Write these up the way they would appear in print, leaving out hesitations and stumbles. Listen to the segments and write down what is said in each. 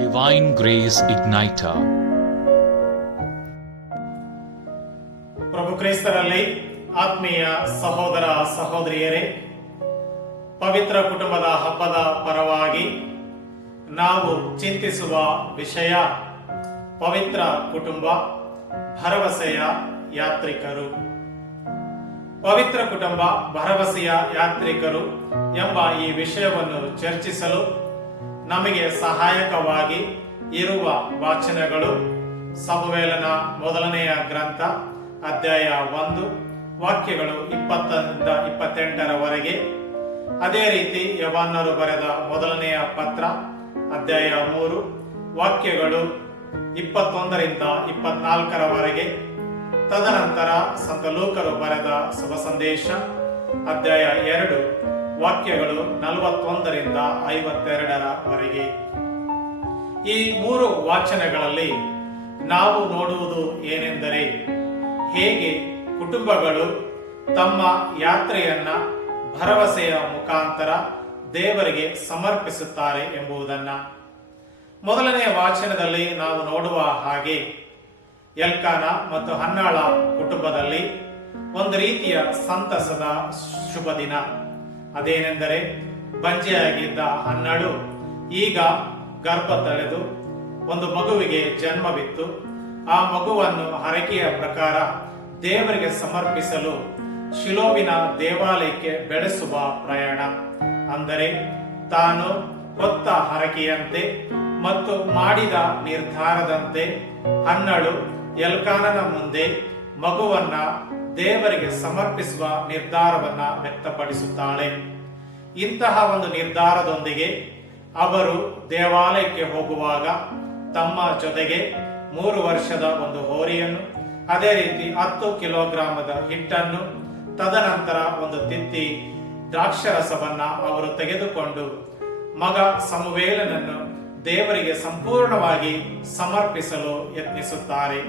Divine Grace Igniter. ಪ್ರಭು ಕ್ರೈಸ್ತರಲ್ಲಿ ಆತ್ಮೀಯ ಸಹೋದರ ಸಹೋದರಿಯರೇ, ಪವಿತ್ರ ಕುಟುಂಬದ ಹಬ್ಬದ ಪರವಾಗಿ ನಾವು ಚಿಂತಿಸುವ ವಿಷಯ ಪವಿತ್ರ ಕುಟುಂಬ, ಭರವಸೆಯ ಯಾತ್ರಿಕರು. ಪವಿತ್ರ ಕುಟುಂಬ, ಭರವಸೆಯ ಯಾತ್ರಿಕರು ಎಂಬ ಈ ವಿಷಯವನ್ನು ಚರ್ಚಿಸಲು ನಮಗೆ ಸಹಾಯಕವಾಗಿ ಇರುವ ವಾಚನಗಳು ಸಮುವೇಲನ ಮೊದಲನೆಯ ಗ್ರಂಥ ಅಧ್ಯಾಯ 1 ವಾಕ್ಯಗಳು 20ರಿಂದ 28ರವರೆಗೆ. ಅದೇ ರೀತಿ ಯವನ್ನರು ಬರೆದ ಮೊದಲನೆಯ ಪತ್ರ ಅಧ್ಯಾಯ 3 ವಾಕ್ಯಗಳು 21ರಿಂದ 24ರವರೆಗೆ. ತದನಂತರ ಸಂತ ಲೂಕರು ಬರೆದ ಶುಭ ಸಂದೇಶ ಅಧ್ಯಾಯ 2 ವಾಕ್ಯಗಳು 41ರಿಂದ 52ರವರೆಗೆ. ಈ 3 ವಾಚನಗಳಲ್ಲಿ ನಾವು ನೋಡುವುದು ಏನೆಂದರೆ, ಹೇಗೆ ಕುಟುಂಬಗಳು ತಮ್ಮ ಯಾತ್ರೆಯನ್ನ ಭರವಸೆಯ ಮುಖಾಂತರ ದೇವರಿಗೆ ಸಮರ್ಪಿಸುತ್ತಾರೆ ಎಂಬುದನ್ನ. ಮೊದಲನೆಯ ವಾಚನದಲ್ಲಿ ನಾವು ನೋಡುವ ಹಾಗೆ ಎಲ್ಕಾನ ಮತ್ತು ಹನ್ನಾಳ ಕುಟುಂಬದಲ್ಲಿ ಒಂದು ರೀತಿಯ ಸಂತಸದ ಶುಭ ದಿನ. ಅದೇನೆಂದರೆ, ಬಂಜೆಯಾಗಿದ್ದ ಹನ್ನಳು ಈಗ ಗರ್ಭ ತಳೆದು ಒಂದು ಮಗುವಿಗೆ ಜನ್ಮವಿತ್ತು. ಆ ಮಗುವನ್ನು ಹರಕೆಯ ಪ್ರಕಾರ ದೇವರಿಗೆ ಸಮರ್ಪಿಸಲು ಶಿಲೋವಿನ ದೇವಾಲಯಕ್ಕೆ ಬೆಳೆಸುವ ಪ್ರಯಾಣ. ಅಂದರೆ ತಾನು ಹೊತ್ತ ಹರಕೆಯಂತೆ ಮತ್ತು ಮಾಡಿದ ನಿರ್ಧಾರದಂತೆ ಹನ್ನಳು ಎಲ್ಕಾನನ ಮುಂದೆ ಮಗುವನ್ನ ದೇವರಿಗೆ ಸಮರ್ಪಿಸುವ ನಿರ್ಧಾರವನ್ನ ವ್ಯಕ್ತಪಡಿಸುತ್ತಾಳೆ. ಇಂತಹ ಒಂದು ನಿರ್ಧಾರದೊಂದಿಗೆ ಅವರು ದೇವಾಲಯಕ್ಕೆ ಹೋಗುವಾಗ ತಮ್ಮ ಜೊತೆಗೆ 3 ವರ್ಷದ ಒಂದು ಹೋರಿಯನ್ನು, ಅದೇ ರೀತಿ 10 ಕಿಲೋಗ್ರಾಮದ ಹಿಟ್ಟನ್ನು, ತದನಂತರ ಒಂದು ತಿತ್ತಿ ದ್ರಾಕ್ಷರಸವನ್ನ ಅವರು ತೆಗೆದುಕೊಂಡು ಮಗ ಸಮುವೇಲನನ್ನು ದೇವರಿಗೆ ಸಂಪೂರ್ಣವಾಗಿ ಸಮರ್ಪಿಸಲು ಯತ್ನಿಸುತ್ತಾರೆ.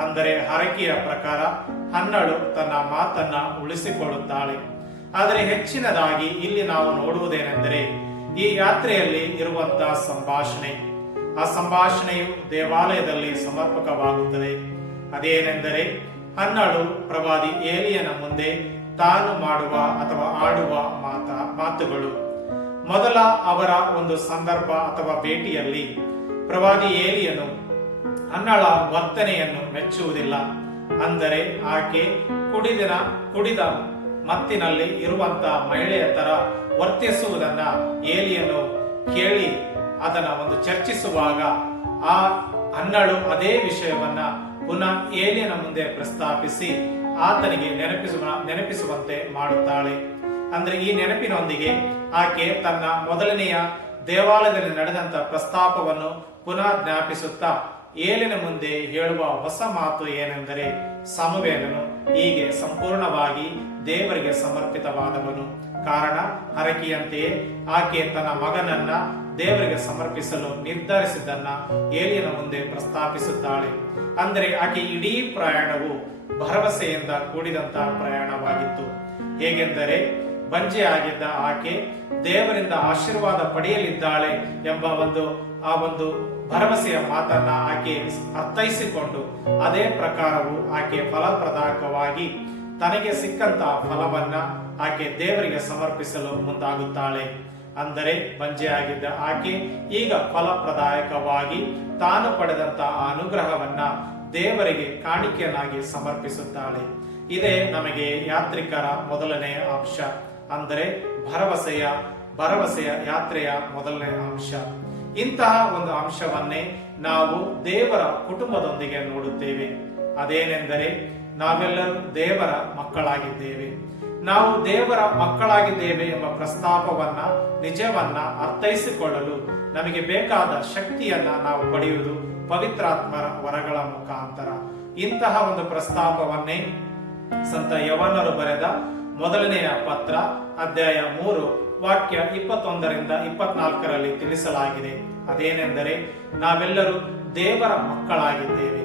ಅಂದರೆ ಹರಕೆಯ ಪ್ರಕಾರ ಹನ್ನಳು ತನ್ನ ಮಾತನ್ನ ಉಳಿಸಿಕೊಳ್ಳುತ್ತಾಳೆ. ಆದರೆ ಹೆಚ್ಚಿನದಾಗಿ ಇಲ್ಲಿ ನಾವು ನೋಡುವುದೇನೆಂದರೆ, ಈ ಯಾತ್ರೆಯಲ್ಲಿ ಇರುವಂತಹ ಸಂಭಾಷಣೆ, ಆ ಸಂಭಾಷಣೆಯು ದೇವಾಲಯದಲ್ಲಿ ಸಮರ್ಪಕವಾಗುತ್ತದೆ. ಅದೇನೆಂದರೆ, ಹನ್ನಳು ಪ್ರವಾದಿ ಏಲಿಯನ ಮುಂದೆ ತಾನು ಮಾಡುವ ಅಥವಾ ಆಡುವ ಮಾತುಗಳು. ಮೊದಲ ಅವರ ಒಂದು ಸಂದರ್ಭ ಅಥವಾ ಭೇಟಿಯಲ್ಲಿ ಪ್ರವಾದಿ ಏಲಿಯನು ಹನ್ನಳ ವರ್ತನೆಯನ್ನು ಮೆಚ್ಚುವುದಿಲ್ಲ. ಅಂದರೆ ಆಕೆ ಕುಡಿದ ಮತ್ತಿನಲ್ಲಿ ಇರುವಂತಹ ಮಹಿಳೆಯ ತರ ವರ್ತಿಸುವುದನ್ನ ಏಲಿಯನು ಕೇಳಿ ಅದನ್ನ ಒಂದು ಚರ್ಚಿಸುವಾಗ ಆ ಹನ್ನಳು ಅದೇ ವಿಷಯವನ್ನ ಪುನಃ ಏಲಿಯನ ಮುಂದೆ ಪ್ರಸ್ತಾಪಿಸಿ ಆತನಿಗೆ ನೆನಪಿಸುವಂತೆ ಮಾಡುತ್ತಾಳೆ. ಅಂದ್ರೆ ಈ ನೆನಪಿನೊಂದಿಗೆ ಆಕೆ ತನ್ನ ಮೊದಲನೆಯ ದೇವಾಲಯದಲ್ಲಿ ನಡೆದಂತ ಪ್ರಸ್ತಾಪವನ್ನು ಪುನಃ ಜ್ಞಾಪಿಸುತ್ತಾ ಏಲಿನ ಮುಂದೆ ಹೇಳುವ ಹೊಸ ಮಾತು ಏನೆಂದರೆ, ಸಮುವೇಲನು ಹೀಗೆ ಸಂಪೂರ್ಣವಾಗಿ ದೇವರಿಗೆ ಸಮರ್ಪಿತವಾದವನು. ಕಾರಣ ಹರಕೆಯಂತೆಯೇ ಆಕೆ ತನ್ನ ಮಗನನ್ನ ದೇವರಿಗೆ ಸಮರ್ಪಿಸಲು ನಿರ್ಧರಿಸಿದ್ದನ್ನ ಏಲಿಯನ ಮುಂದೆ ಪ್ರಸ್ತಾಪಿಸುತ್ತಾಳೆ. ಅಂದರೆ ಆಕೆ ಇಡೀ ಪ್ರಯಾಣವು ಭರವಸೆಯಿಂದ ಕೂಡಿದಂತಹ ಪ್ರಯಾಣವಾಗಿತ್ತು. ಹೇಗೆಂದರೆ, ಬಂಜೆ ಆಗಿದ್ದ ಆಕೆ ದೇವರಿಂದ ಆಶೀರ್ವಾದ ಪಡೆಯಲಿದ್ದಾಳೆ ಎಂಬ ಒಂದು ಭರವಸೆಯ ಮಾತನ್ನ ಆಕೆ ಅರ್ಥೈಸಿಕೊಂಡು ಅದೇ ಪ್ರಕಾರವು ಆಕೆ ಫಲಪ್ರದಾಯಕವಾಗಿ ತನಗೆ ಸಿಕ್ಕಂತಹ ಫಲವನ್ನ ಆಕೆ ದೇವರಿಗೆ ಸಮರ್ಪಿಸಲು ಮುಂದಾಗುತ್ತಾಳೆ. ಅಂದರೆ ಬಂಜೆ ಆಗಿದ್ದ ಆಕೆ ಈಗ ಫಲಪ್ರದಾಯಕವಾಗಿ ತಾನು ಪಡೆದಂತಹ ಅನುಗ್ರಹವನ್ನ ದೇವರಿಗೆ ಕಾಣಿಕೆಯನ್ನಾಗಿ ಸಮರ್ಪಿಸುತ್ತಾಳೆ. ಇದೇ ನಮಗೆ ಯಾತ್ರಿಕರ ಮೊದಲನೆಯ ಅಂಶ. ಅಂದರೆ ಭರವಸೆಯ ಯಾತ್ರೆಯ ಮೊದಲನೇ ಅಂಶ. ಇಂತಹ ಒಂದು ಅಂಶವನ್ನೇ ನಾವು ದೇವರ ಕುಟುಂಬದೊಂದಿಗೆ ನೋಡುತ್ತೇವೆ. ಅದೇನೆಂದರೆ, ನಾವೆಲ್ಲರೂ ದೇವರ ಮಕ್ಕಳಾಗಿದ್ದೇವೆ. ನಾವು ದೇವರ ಮಕ್ಕಳಾಗಿದ್ದೇವೆ ಎಂಬ ಪ್ರಸ್ತಾಪವನ್ನ, ನಿಜವನ್ನ ಅರ್ಥೈಸಿಕೊಳ್ಳಲು ನಮಗೆ ಬೇಕಾದ ಶಕ್ತಿಯನ್ನ ನಾವು ಪಡೆಯುವುದು ಪವಿತ್ರಾತ್ಮರ ವರಗಳ ಮುಖಾಂತರ. ಇಂತಹ ಒಂದು ಪ್ರಸ್ತಾಪವನ್ನೇ ಸಂತ ಯವನ್ನರು ಬರೆದ ಮೊದಲನೆಯ ಪತ್ರ ಅಧ್ಯಾಯ 3 ವಾಕ್ಯ 21ರಿಂದ 24ರಲ್ಲಿ ತಿಳಿಸಲಾಗಿದೆ. ಅದೇನೆಂದರೆ, ನಾವೆಲ್ಲರೂ ದೇವರ ಮಕ್ಕಳಾಗಿದ್ದೇವೆ.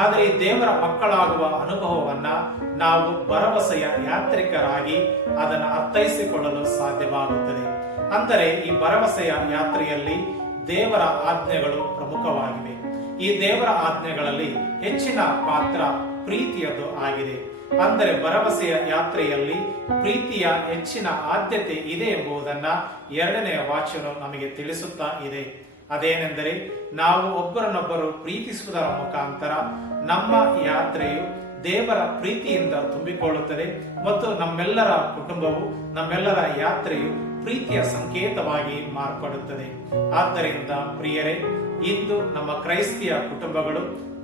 ಆದರೆ ಈ ದೇವರ ಮಕ್ಕಳಾಗುವ ಅನುಭವವನ್ನ ನಾವು ಭರವಸೆಯ ಯಾತ್ರಿಕರಾಗಿ ಅದನ್ನು ಅರ್ಥೈಸಿಕೊಳ್ಳಲು ಸಾಧ್ಯವಾಗುತ್ತದೆ. ಅಂದರೆ ಈ ಭರವಸೆಯ ಯಾತ್ರೆಯಲ್ಲಿ ದೇವರ ಆಜ್ಞೆಗಳು ಪ್ರಮುಖವಾಗಿವೆ. ಈ ದೇವರ ಆಜ್ಞೆಗಳಲ್ಲಿ ಹೆಚ್ಚಿನ ಪಾತ್ರ ಪ್ರೀತಿಯದು ಆಗಿದೆ. ಅಂದರೆ ಭರವಸೆಯ ಯಾತ್ರೆಯಲ್ಲಿ ಪ್ರೀತಿಯ ಹೆಚ್ಚಿನ ಆದ್ಯತೆ ಇದೆ ಎಂಬುದನ್ನ 2ನೇ ವಾಕ್ಯವು ನಮಗೆ ತಿಳಿಸುತ್ತಾ ಇದೆ. ಅದೇನೆಂದರೆ, ನಾವು ಒಬ್ಬರನ್ನೊಬ್ಬರು ಪ್ರೀತಿಸುವುದರ ಮುಖಾಂತರ ನಮ್ಮ ಯಾತ್ರೆಯು ದೇವರ ಪ್ರೀತಿಯಿಂದ ತುಂಬಿಕೊಳ್ಳುತ್ತದೆ ಮತ್ತು ನಮ್ಮೆಲ್ಲರ ಕುಟುಂಬವು, ನಮ್ಮೆಲ್ಲರ ಯಾತ್ರೆಯು ಪ್ರೀತಿಯ ಸಂಕೇತವಾಗಿ ಮಾರ್ಪಡುತ್ತದೆ. ಆದ್ದರಿಂದ ಪ್ರಿಯರೇ, ಇಂದು ನಮ್ಮ ಕ್ರೈಸ್ತಿಯ ಕುಟುಂಬಗಳು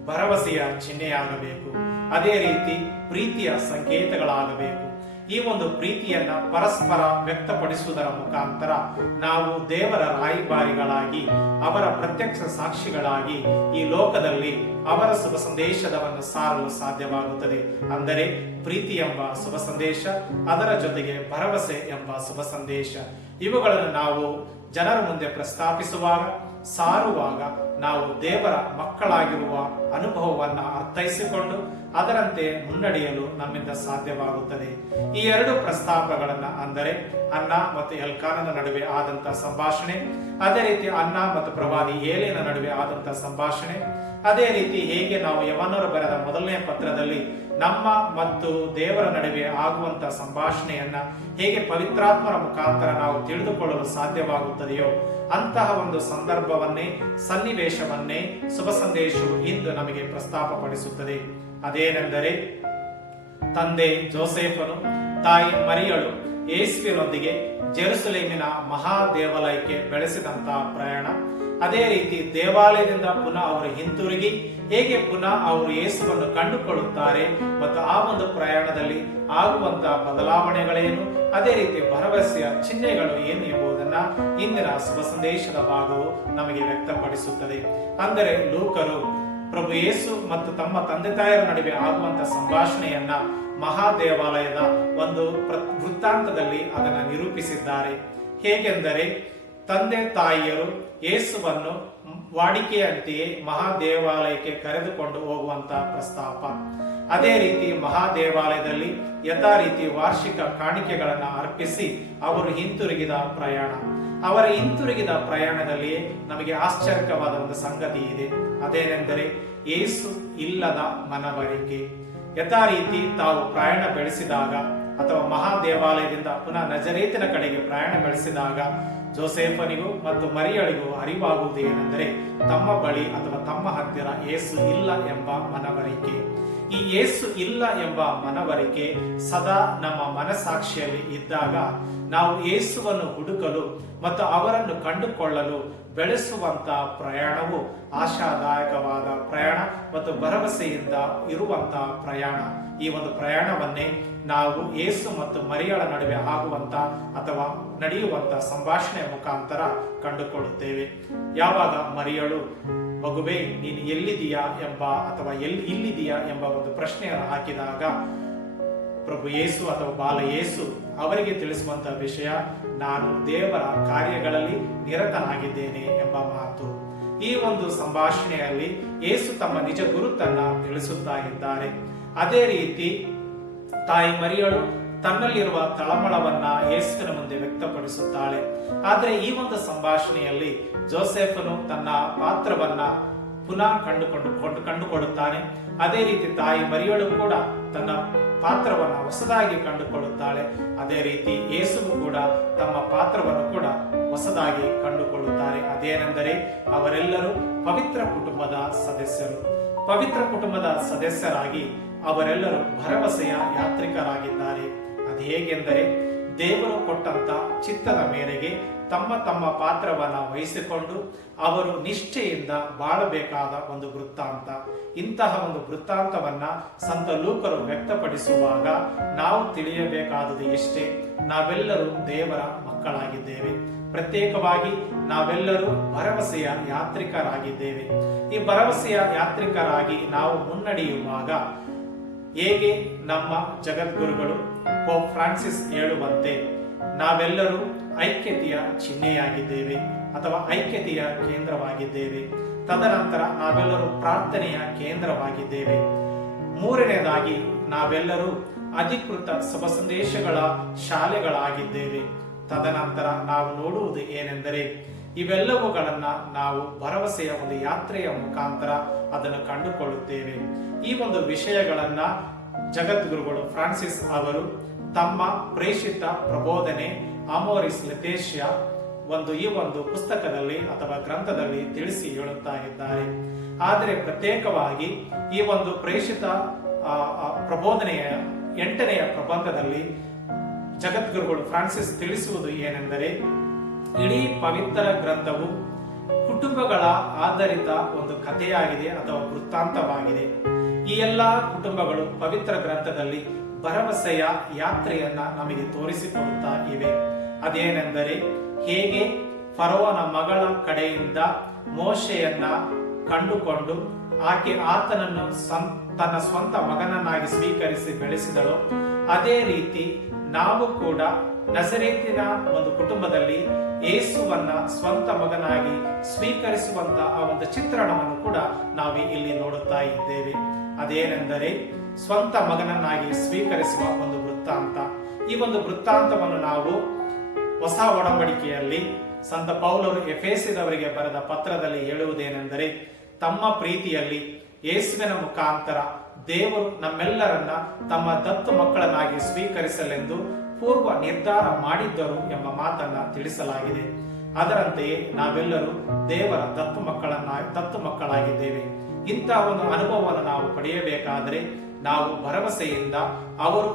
ಭರವಸೆಯ ಚಿಹ್ನೆಯಾಗಬೇಕು. ಅದೇ ರೀತಿ ಪ್ರೀತಿಯ ಸಂಕೇತಗಳಾಗಬೇಕು. ಈ ಒಂದು ಪ್ರೀತಿಯನ್ನ ಪರಸ್ಪರ ವ್ಯಕ್ತಪಡಿಸುವುದರ ಮುಖಾಂತರ ನಾವು ದೇವರ ರಾಯಭಾರಿಗಳಾಗಿ, ಅವರ ಪ್ರತ್ಯಕ್ಷ ಸಾಕ್ಷಿಗಳಾಗಿ ಈ ಲೋಕದಲ್ಲಿ ಅವರ ಶುಭ ಸಂದೇಶವನ್ನು ಸಾರಲು ಸಾಧ್ಯವಾಗುತ್ತದೆ. ಅಂದರೆ ಪ್ರೀತಿ ಎಂಬ ಶುಭ ಸಂದೇಶ, ಅದರ ಜೊತೆಗೆ ಭರವಸೆ ಎಂಬ ಶುಭ ಸಂದೇಶ, ಇವುಗಳನ್ನು ನಾವು ಜನರ ಮುಂದೆ ಪ್ರಸ್ತಾಪಿಸುವಾಗ, ಸಾರುವಾಗ ನಾವು ದೇವರ ಮಕ್ಕಳಾಗಿರುವ ಅನುಭವವನ್ನು ಅರ್ಥೈಸಿಕೊಂಡು ಅದರಂತೆ ಮುನ್ನಡೆಯಲು ನಮ್ಮಿಂದ ಸಾಧ್ಯವಾಗುತ್ತದೆ. ಈ 2 ಪ್ರಸ್ತಾಪಗಳನ್ನ, ಅಂದರೆ ಅನ್ನ ಮತ್ತು ಎಲ್ಕಾನನ ನಡುವೆ ಆದಂತಹ ಸಂಭಾಷಣೆ, ಅದೇ ರೀತಿ ಅನ್ನ ಮತ್ತು ಪ್ರವಾದಿ ಏಲಿಯನ ನಡುವೆ ಆದಂತಹ ಸಂಭಾಷಣೆ, ಅದೇ ರೀತಿ ಹೇಗೆ ನಾವು ಯವನರು ಬರೆದ 1ನೇ ಪತ್ರದಲ್ಲಿ ನಮ್ಮ ಮತ್ತು ದೇವರ ನಡುವೆ ಆಗುವಂತಹ ಸಂಭಾಷಣೆಯನ್ನ ಹೇಗೆ ಪವಿತ್ರಾತ್ಮರ ಮುಖಾಂತರ ನಾವು ತಿಳಿದುಕೊಳ್ಳಲು ಸಾಧ್ಯವಾಗುತ್ತದೆಯೋ ಅಂತಹ ಒಂದು ಸಂದರ್ಭವನ್ನೇ, ಸನ್ನಿವೇಶವನ್ನೇ ಶುಭ ಸಂದೇಶವು ಇಂದು ನಮಗೆ ಪ್ರಸ್ತಾಪಪಡಿಸುತ್ತದೆ. ಅದೇನೆಂದರೆ, ತಂದೆ ಜೋಸೆಫನು, ತಾಯಿ ಮರಿಯಳು ಯೇಸುವಿನೊಂದಿಗೆ ಜೆರುಸಲೇಮಿನ ಮಹಾದೇವಾಲಯಕ್ಕೆ ಬೆಳೆಸಿದಂತಹ ಪ್ರಯಾಣ, ಅದೇ ರೀತಿ ದೇವಾಲಯದಿಂದ ಪುನಃ ಅವರು ಹಿಂತಿರುಗಿ ಹೇಗೆ ಪುನಃ ಅವರು ಯೇಸುವನ್ನು ಕಂಡುಕೊಳ್ಳುತ್ತಾರೆ ಮತ್ತು ಆ ಒಂದು ಪ್ರಯಾಣದಲ್ಲಿ ಆಗುವಂತಹ ಬದಲಾವಣೆಗಳೇನು, ಅದೇ ರೀತಿ ಭರವಸೆಯ ಚಿಹ್ನೆಗಳು ಏನು ಎಂಬುದನ್ನ ಇಂದಿನ ಶುಭ ಸಂದೇಶದ ಭಾಗವು ನಮಗೆ ವ್ಯಕ್ತಪಡಿಸುತ್ತದೆ. ಅಂದರೆ ಲೂಕರು ಪ್ರಭು ಯೇಸು ಮತ್ತು ತಮ್ಮ ತಂದೆ ತಾಯಿಯರ ನಡುವೆ ಆಗುವಂತಹ ಸಂಭಾಷಣೆಯನ್ನ ಮಹಾದೇವಾಲಯದ ಒಂದು ವೃತ್ತಾಂತದಲ್ಲಿ ಅದನ್ನು ನಿರೂಪಿಸಿದ್ದಾರೆ. ಹೇಗೆಂದರೆ, ತಂದೆ ತಾಯಿಯರು ಯೇಸುವನ್ನು ವಾಡಿಕೆಯಂತೆಯೇ ಮಹಾದೇವಾಲಯಕ್ಕೆ ಕರೆದುಕೊಂಡು ಹೋಗುವಂತಹ ಪ್ರಸ್ತಾಪ, ಅದೇ ರೀತಿ ಮಹಾದೇವಾಲಯದಲ್ಲಿ ಯಥಾ ರೀತಿ ವಾರ್ಷಿಕ ಕಾಣಿಕೆಗಳನ್ನು ಅರ್ಪಿಸಿ ಅವರು ಹಿಂತಿರುಗಿದ ಪ್ರಯಾಣ. ಅವರ ಹಿಂತಿರುಗಿದ ಪ್ರಯಾಣದಲ್ಲಿಯೇ ನಮಗೆ ಆಶ್ಚರ್ಯಕವಾದ ಒಂದು ಸಂಗತಿ ಇದೆ. ಅದೇನೆಂದರೆ, ಯೇಸು ಇಲ್ಲದ ಮನವರಿಕೆ. ಯಥಾ ರೀತಿ ತಾವು ಪ್ರಯಾಣ ಬೆಳೆಸಿದಾಗ ಅಥವಾ ಮಹಾದೇವಾಲಯದಿಂದ ಪುನಃ ನಜರೇತಿನ ಕಡೆಗೆ ಪ್ರಯಾಣ ಬೆಳೆಸಿದಾಗ ಜೋಸೆಫನಿಗೂ ಮತ್ತು ಮರಿಯಳಿಗೂ ಅರಿವಾಗುವುದು ಏನೆಂದರೆ, ತಮ್ಮ ಬಳಿ ಅಥವಾ ತಮ್ಮ ಹತ್ತಿರ ಯೇಸು ಇಲ್ಲ ಎಂಬ ಮನವರಿಕೆ. ಈ ಯೇಸು ಇಲ್ಲ ಎಂಬ ಮನವರಿಕೆ ಸದಾ ನಮ್ಮ ಮನಸಾಕ್ಷಿಯಲ್ಲಿ ಇದ್ದಾಗ ನಾವು ಯೇಸುವನ್ನು ಹುಡುಕಲು ಮತ್ತು ಅವರನ್ನು ಕಂಡುಕೊಳ್ಳಲು ಬೆಳೆಸುವಂತಹ ಪ್ರಯಾಣವು ಆಶಾದಾಯಕವಾದ ಪ್ರಯಾಣ ಮತ್ತು ಭರವಸೆಯಿಂದ ಇರುವಂತಹ ಪ್ರಯಾಣ. ಈ ಒಂದು ಪ್ರಯಾಣವನ್ನೇ ನಾವು ಯೇಸು ಮತ್ತು ಮರಿಯಳ ನಡುವೆ ಆಗುವಂತ ಅಥವಾ ನಡೆಯುವಂತ ಸಂಭಾಷಣೆಯ ಮುಖಾಂತರ ಕಂಡುಕೊಳ್ಳುತ್ತೇವೆ. ಯಾವಾಗ ಮರಿಯಳು, ಮಗುವೇ ನೀನು ಎಲ್ಲಿದೀಯಾ ಎಂಬ ಅಥವಾ ಇಲ್ಲಿದೀಯಾ ಎಂಬ ಒಂದು ಪ್ರಶ್ನೆಯನ್ನು ಹಾಕಿದಾಗ ಪ್ರಭು ಯೇಸು ಅಥವಾ ಬಾಲ ಯೇಸು ಅವರಿಗೆ ತಿಳಿಸುವಂತಹ ವಿಷಯ, ನಾನು ದೇವರ ಕಾರ್ಯಗಳಲ್ಲಿ ನಿರತನಾಗಿದ್ದೇನೆ ಎಂಬ ಮಾತು. ಈ ಒಂದು ಸಂಭಾಷಣೆಯಲ್ಲಿ ಯೇಸು ತಮ್ಮ ನಿಜ ಗುರುತನ್ನ ತಿಳಿಸುತ್ತಾ ಇದ್ದಾರೆ. ಅದೇ ರೀತಿ ತಾಯಿ ಮರಿಯಳು ತನ್ನಲ್ಲಿರುವ ತಳಮಳವನ್ನ ಯೇಸುವಿನ ಮುಂದೆ ವ್ಯಕ್ತಪಡಿಸುತ್ತಾಳೆ. ಆದರೆ ಈ ಒಂದು ಸಂಭಾಷಣೆಯಲ್ಲಿ ಜೋಸೆಫನು ತನ್ನ ಪಾತ್ರವನ್ನ ಪುನಃ ಕಂಡುಕೊಳ್ಳುತ್ತಾನೆ. ಅದೇ ರೀತಿ ತಾಯಿ ಮರಿಯಳು ಕೂಡ ತನ್ನ ಪಾತ್ರವನ್ನು ಹೊಸದಾಗಿ ಕಂಡುಕೊಳ್ಳುತ್ತಾಳೆ. ಅದೇ ರೀತಿ ಯೇಸುವು ಕೂಡ ತಮ್ಮ ಪಾತ್ರವನ್ನು ಕೂಡ ಹೊಸದಾಗಿ ಕಂಡುಕೊಳ್ಳುತ್ತಾರೆ. ಅದೇನೆಂದರೆ, ಅವರೆಲ್ಲರೂ ಪವಿತ್ರ ಕುಟುಂಬದ ಸದಸ್ಯರು. ಪವಿತ್ರ ಕುಟುಂಬದ ಸದಸ್ಯರಾಗಿ ಅವರೆಲ್ಲರೂ ಭರವಸೆಯ ಯಾತ್ರಿಕರಾಗಿದ್ದಾರೆ. ಅದು ಹೇಗೆಂದರೆ, ದೇವರು ಕೊಟ್ಟಂತ ಚಿತ್ತದ ಮೇರೆಗೆ ತಮ್ಮ ತಮ್ಮ ಪಾತ್ರವನ್ನ ವಹಿಸಿಕೊಂಡು ಅವರು ನಿಷ್ಠೆಯಿಂದ ಬಾಳಬೇಕಾದ ಒಂದು ವೃತ್ತಾಂತ. ಇಂತಹ ಒಂದು ವೃತ್ತಾಂತವನ್ನ ಸಂತ ಲೂಕರು ವ್ಯಕ್ತಪಡಿಸುವಾಗ ನಾವು ತಿಳಿಯಬೇಕಾದುದು ಎಷ್ಟೇ, ನಾವೆಲ್ಲರೂ ದೇವರ ಮಕ್ಕಳಾಗಿದ್ದೇವೆ. ಪ್ರತ್ಯೇಕವಾಗಿ ನಾವೆಲ್ಲರೂ ಭರವಸೆಯ ಯಾತ್ರಿಕರಾಗಿದ್ದೇವೆ. ಈ ಭರವಸೆಯ ಯಾತ್ರಿಕರಾಗಿ ನಾವು ಮುನ್ನಡೆಯುವಾಗ ಹೇಗೆ ನಮ್ಮ ಜಗದ್ಗುರುಗಳು ಪೋಪ್ ಫ್ರಾನ್ಸಿಸ್ ಹೇಳುವಂತೆ ನಾವೆಲ್ಲರೂ ಐಕ್ಯತೆಯ ಚಿಹ್ನೆಯಾಗಿದ್ದೇವೆ ಅಥವಾ ಐಕ್ಯತೆಯ ಕೇಂದ್ರವಾಗಿದ್ದೇವೆ. ತದನಂತರ ನಾವೆಲ್ಲರೂ ಪ್ರಾರ್ಥನೆಯ ಕೇಂದ್ರವಾಗಿದ್ದೇವೆ. ಮೂರನೇದಾಗಿ ನಾವೆಲ್ಲರೂ ಅಧಿಕೃತ ಶುಭ ಸಂದೇಶಗಳ ಶಾಲೆಗಳಾಗಿದ್ದೇವೆ. ತದನಂತರ ನಾವು ನೋಡುವುದು ಏನೆಂದರೆ, ಇವೆಲ್ಲವುಗಳನ್ನ ನಾವು ಭರವಸೆಯ ಒಂದು ಯಾತ್ರೆಯ ಮುಖಾಂತರ ಅದನ್ನು ಕಂಡುಕೊಳ್ಳುತ್ತೇವೆ. ಈ ಒಂದು ವಿಷಯಗಳನ್ನ ಜಗದ್ಗುರುಗಳು ಫ್ರಾನ್ಸಿಸ್ ಅವರು ತಮ್ಮ ಪ್ರೇಷಿತ ಪ್ರಬೋಧನೆ ಅಮೋರಿಸ್ ಲೆತೇಶಿಯಾ ಈ ಒಂದು ಪುಸ್ತಕದಲ್ಲಿ ಅಥವಾ ಗ್ರಂಥದಲ್ಲಿ ತಿಳಿಸಿ ಹೇಳುತ್ತಾ ಇದ್ದಾರೆ. ಆದರೆ ಪ್ರತ್ಯೇಕವಾಗಿ ಈ ಒಂದು ಪ್ರೇಷಿತ ಪ್ರಬೋಧನೆಯ 8ನೆಯ ಪ್ರಬಂಧದಲ್ಲಿ ಜಗದ್ಗುರುಗಳು ಫ್ರಾನ್ಸಿಸ್ ತಿಳಿಸುವುದು ಏನೆಂದರೆ, ಇಡೀ ಪವಿತ್ರ ಗ್ರಂಥವು ಕುಟುಂಬಗಳ ಆಧಾರಿತ ಒಂದು ಕಥೆಯಾಗಿದೆ ಅಥವಾ ವೃತ್ತಾಂತವಾಗಿದೆ. ಈ ಎಲ್ಲಾ ಕುಟುಂಬಗಳು ಪವಿತ್ರ ಗ್ರಂಥದಲ್ಲಿ ಭರವಸೆಯ ಯಾತ್ರೆಯನ್ನ ನಮಗೆ ತೋರಿಸಿಕೊಡುತ್ತಾ ಇವೆ. ಅದೇನೆಂದರೆ, ಹೇಗೆ ಫರೋವನ ಮಗಳ ಕಡೆಯಿಂದ ಮೋಶೆಯನ್ನ ಕಂಡುಕೊಂಡು ಆಕೆ ಆತನನ್ನು ತನ್ನ ಸ್ವಂತ ಮಗನನ್ನಾಗಿ ಸ್ವೀಕರಿಸಿ ಬೆಳೆಸಿದಳು, ಅದೇ ರೀತಿ ನಾವು ಕೂಡ ನಜರೇತಿನ ಒಂದು ಕುಟುಂಬದಲ್ಲಿ ಯೇಸುವನ್ನ ಸ್ವಂತ ಮಗನಾಗಿ ಸ್ವೀಕರಿಸುವಂತ ಆ ಒಂದು ಚಿತ್ರಣವನ್ನು ಕೂಡ ನಾವು ಇಲ್ಲಿ ನೋಡುತ್ತಾ ಇದ್ದೇವೆ. ಅದೇನೆಂದರೆ ಸ್ವಂತ ಮಗನನ್ನಾಗಿ ಸ್ವೀಕರಿಸುವ ಒಂದು ವೃತ್ತಾಂತ. ಈ ಒಂದು ವೃತ್ತಾಂತವನ್ನು ನಾವು ಹೊಸ ಒಡಂಬಡಿಕೆಯಲ್ಲಿ ಸಂತ ಪೌಲರು ಎಫೆಸದವರಿಗೆ ಬರೆದ ಪತ್ರದಲ್ಲಿ ಹೇಳುವುದೇನೆಂದರೆ, ತಮ್ಮ ಪ್ರೀತಿಯಲ್ಲಿ ಯೇಸುವಿನ ಮುಖಾಂತರ ದೇವರು ನಮ್ಮೆಲ್ಲರನ್ನ ತಮ್ಮ ದತ್ತು ಮಕ್ಕಳನ್ನಾಗಿ ಸ್ವೀಕರಿಸಲೆಂದು ಪೂರ್ವ ನಿರ್ಧಾರ ಮಾಡಿದ್ದರು ಎಂಬ ಮಾತನ್ನ ತಿಳಿಸಲಾಗಿದೆ. ಅದರಂತೆಯೇ ನಾವೆಲ್ಲರೂ ದೇವರ ದತ್ತು ಮಕ್ಕಳಾಗಿದ್ದೇವೆ. ಇಂತಹ ಒಂದು ಅನುಭವವನ್ನು ನಾವು ಪಡೆಯಬೇಕಾದರೆ ನಾವು ಭರವಸೆಯಿಂದ ಅವರು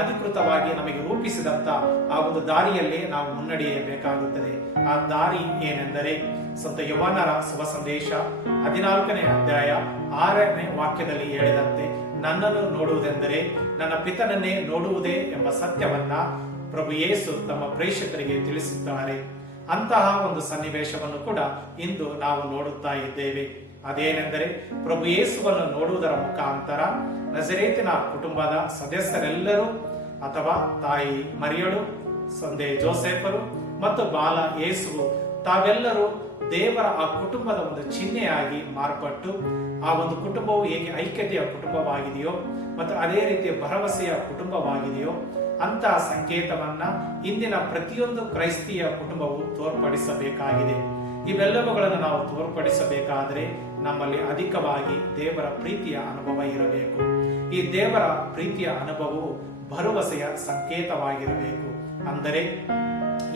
ಅಧಿಕೃತವಾಗಿ ನಮಗೆ ರೂಪಿಸಿದಂತ ಆ ಒಂದು ದಾರಿಯಲ್ಲಿ ನಾವು ಮುನ್ನಡೆಯಬೇಕಾಗುತ್ತದೆ. ಆ ದಾರಿ ಏನೆಂದರೆ, ಸಂತ ಯೋಹಾನರ ಶುಭ ಸಂದೇಶ 14ನೇ ಅಧ್ಯಾಯ 6ನೇ ವಾಕ್ಯದಲ್ಲಿ ಹೇಳಿದಂತೆ, ನನ್ನನ್ನು ನೋಡುವುದೆಂದರೆ ನನ್ನ ಪಿತನನ್ನೇ ನೋಡುವುದೇ ಎಂಬ ಸತ್ಯವನ್ನ ಪ್ರಭು ಯೇಸು ತಮ್ಮ ಪ್ರೇಷಕರಿಗೆ ತಿಳಿಸಿದ್ದಾರೆ. ಅಂತಹ ಒಂದು ಸನ್ನಿವೇಶವನ್ನು ಕೂಡ ಇಂದು ನಾವು ನೋಡುತ್ತಾ ಇದ್ದೇವೆ. ಅದೇನೆಂದರೆ, ಪ್ರಭು ಯೇಸುವನ್ನು ನೋಡುವುದರ ಮುಖಾಂತರ ನಜರೇತಿನ ಕುಟುಂಬದ ಸದಸ್ಯರೆಲ್ಲರೂ ಅಥವಾ ತಾಯಿ ಮರಿಯಳು, ತಂದೆ ಜೋಸೆಫರು ಮತ್ತು ಬಾಲ ಯೇಸುವು ತಾವೆಲ್ಲರೂ ದೇವರ ಆ ಕುಟುಂಬದ ಒಂದು ಚಿಹ್ನೆಯಾಗಿ ಮಾರ್ಪಟ್ಟು ಆ ಒಂದು ಕುಟುಂಬವು ಹೇಗೆ ಐಕ್ಯತೆಯ ಕುಟುಂಬವಾಗಿದೆಯೋ ಮತ್ತು ಅದೇ ರೀತಿಯ ಭರವಸೆಯ ಕುಟುಂಬವಾಗಿದೆಯೋ ಅಂತಹ ಸಂಕೇತವನ್ನ ಇಂದಿನ ಪ್ರತಿಯೊಂದು ಕ್ರೈಸ್ತಿಯ ಕುಟುಂಬವು ತೋರ್ಪಡಿಸಬೇಕಾಗಿದೆ. ಇವೆಲ್ಲವುಗಳನ್ನು ನಾವು ತೋರ್ಪಡಿಸಬೇಕಾದರೆ ನಮ್ಮಲ್ಲಿ ಅಧಿಕವಾಗಿ ದೇವರ ಪ್ರೀತಿಯ ಅನುಭವ ಇರಬೇಕು. ಈ ದೇವರ ಪ್ರೀತಿಯ ಅನುಭವವು ಭರವಸೆಯ ಸಂಕೇತವಾಗಿರಬೇಕು. ಅಂದರೆ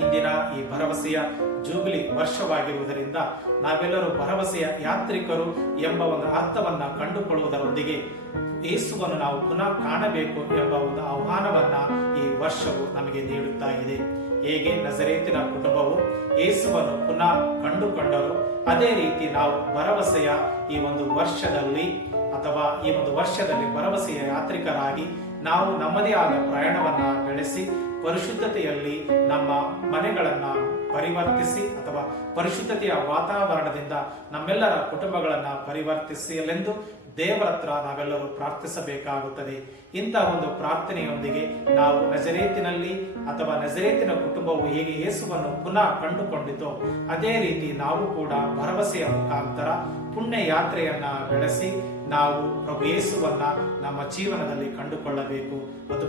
ಇಂದಿನ ಈ ಭರವಸೆಯ ಜೂಬಿಲಿ ವರ್ಷವಾಗಿರುವುದರಿಂದ ನಾವೆಲ್ಲರೂ ಭರವಸೆಯ ಯಾತ್ರಿಕರು ಎಂಬ ಒಂದು ಅರ್ಥವನ್ನ ಕಂಡುಕೊಳ್ಳುವುದರೊಂದಿಗೆ ಯೇಸುವನ್ನು ನಾವು ಪುನಃ ಕಾಣಬೇಕು ಎಂಬ ಒಂದು ಆಹ್ವಾನವನ್ನ ಈ ವರ್ಷವು ನಮಗೆ ನೀಡುತ್ತಾ ಇದೆ. ಹೇಗೆ ನಜರೇತಿನ ಕುಟುಂಬವು ಯೇಸುವನ್ನು ಪುನಃ ಕಂಡುಕೊಂಡರು, ಅದೇ ರೀತಿ ನಾವು ಭರವಸೆಯ ಈ ಒಂದು ವರ್ಷದಲ್ಲಿ ಭರವಸೆಯ ಯಾತ್ರಿಕರಾಗಿ ನಾವು ನಮ್ಮದೇ ಆದ ಪ್ರಯಾಣವನ್ನ ಬೆಳೆಸಿ ಪರಿಶುದ್ಧತೆಯಲ್ಲಿ ನಮ್ಮ ಮನೆಗಳನ್ನ ಪರಿವರ್ತಿಸಿ ಅಥವಾ ಪರಿಶುದ್ಧತೆಯ ವಾತಾವರಣದಿಂದ ನಮ್ಮೆಲ್ಲರ ಕುಟುಂಬಗಳನ್ನ ಪರಿವರ್ತಿಸಲೆಂದು ದೇವರ ಹತ್ರ ನಾವೆಲ್ಲರೂ ಪ್ರಾರ್ಥಿಸಬೇಕಾಗುತ್ತದೆ. ಇಂತಹ ಒಂದು ಪ್ರಾರ್ಥನೆಯೊಂದಿಗೆ ನಾವು ನಜರೇತಿನ ಕುಟುಂಬವು ಹೇಗೆ ಯೇಸುವನ್ನು ಪುನಃ ಕಂಡುಕೊಂಡಿತೋ ಅದೇ ರೀತಿ ನಾವು ಕೂಡ ಭರವಸೆಯ ಮುಖಾಂತರ ಪುಣ್ಯ ಯಾತ್ರೆಯನ್ನ ಬೆಳೆಸಿ ನಾವು ಪ್ರಭು ಯೇಸುವನ್ನ ನಮ್ಮ ಜೀವನದಲ್ಲಿ ಕಂಡುಕೊಳ್ಳಬೇಕು ಮತ್ತು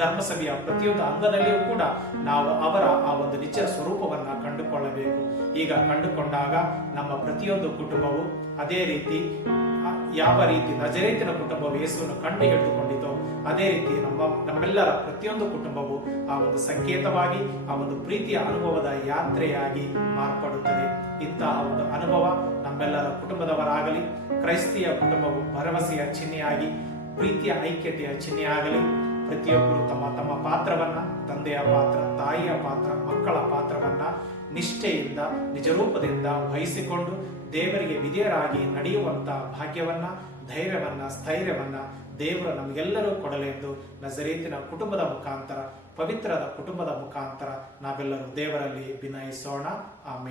ಧರ್ಮಸಭೆಯ ಪ್ರತಿಯೊಂದು ಅಂಗದಲ್ಲಿಯೂ ಕೂಡ ನಾವು ಅವರ ಆ ಒಂದು ನಿಜ ಸ್ವರೂಪವನ್ನ ಕಂಡುಕೊಳ್ಳಬೇಕು. ಈಗ ಕಂಡುಕೊಂಡಾಗ ನಮ್ಮ ಪ್ರತಿಯೊಂದು ಕುಟುಂಬವು ಅದೇ ರೀತಿ ಯಾವ ರೀತಿ ನಜರೇತಿನ ಕುಟುಂಬವು ಯೇಸುವನ್ನು ಕಂಡು ಹಿಡಿದುಕೊಂಡಿತೋ ಅದೇ ರೀತಿ ನಮ್ಮೆಲ್ಲರ ಪ್ರತಿಯೊಂದು ಕುಟುಂಬವು ಆ ಒಂದು ಸಂಕೇತವಾಗಿ ಆ ಒಂದು ಪ್ರೀತಿಯ ಅನುಭವದ ಯಾತ್ರೆಯಾಗಿ ಮಾರ್ಪಡುತ್ತದೆ. ಇಂತಹ ಒಂದು ಅನುಭವ ನಮ್ಮೆಲ್ಲರ ಕುಟುಂಬದವರಾಗಲಿ, ಕ್ರೈಸ್ತಿಯ ಕುಟುಂಬವು ಭರವಸೆಯ ಚಿಹ್ನೆಯಾಗಿ, ಪ್ರೀತಿಯ ಐಕ್ಯತೆಯ ಚಿಹ್ನೆಯಾಗಲಿ. ಪ್ರತಿಯೊಬ್ಬರು ತಮ್ಮ ತಮ್ಮ ಪಾತ್ರವನ್ನ, ತಂದೆಯ ಪಾತ್ರ, ತಾಯಿಯ ಪಾತ್ರ, ಮಕ್ಕಳ ಪಾತ್ರವನ್ನ ನಿಷ್ಠೆಯಿಂದ ನಿಜರೂಪದಿಂದ ವಹಿಸಿಕೊಂಡು ದೇವರಿಗೆ ವಿಧೇಯರಾಗಿ ನಡೆಯುವಂತ ಭಾಗ್ಯವನ್ನ, ಧೈರ್ಯವನ್ನ, ಸ್ಥೈರ್ಯವನ್ನ ದೇವರು ನಮಗೆಲ್ಲರೂ ಕೊಡಲೆಂದು ನಜರೇತಿನ ಕುಟುಂಬದ ಮುಖಾಂತರ, ಪವಿತ್ರದ ಕುಟುಂಬದ ಮುಖಾಂತರ ನಾವೆಲ್ಲರೂ ದೇವರಲ್ಲಿ ವಿನಯಿಸೋಣ. ಆಮೇಲೆ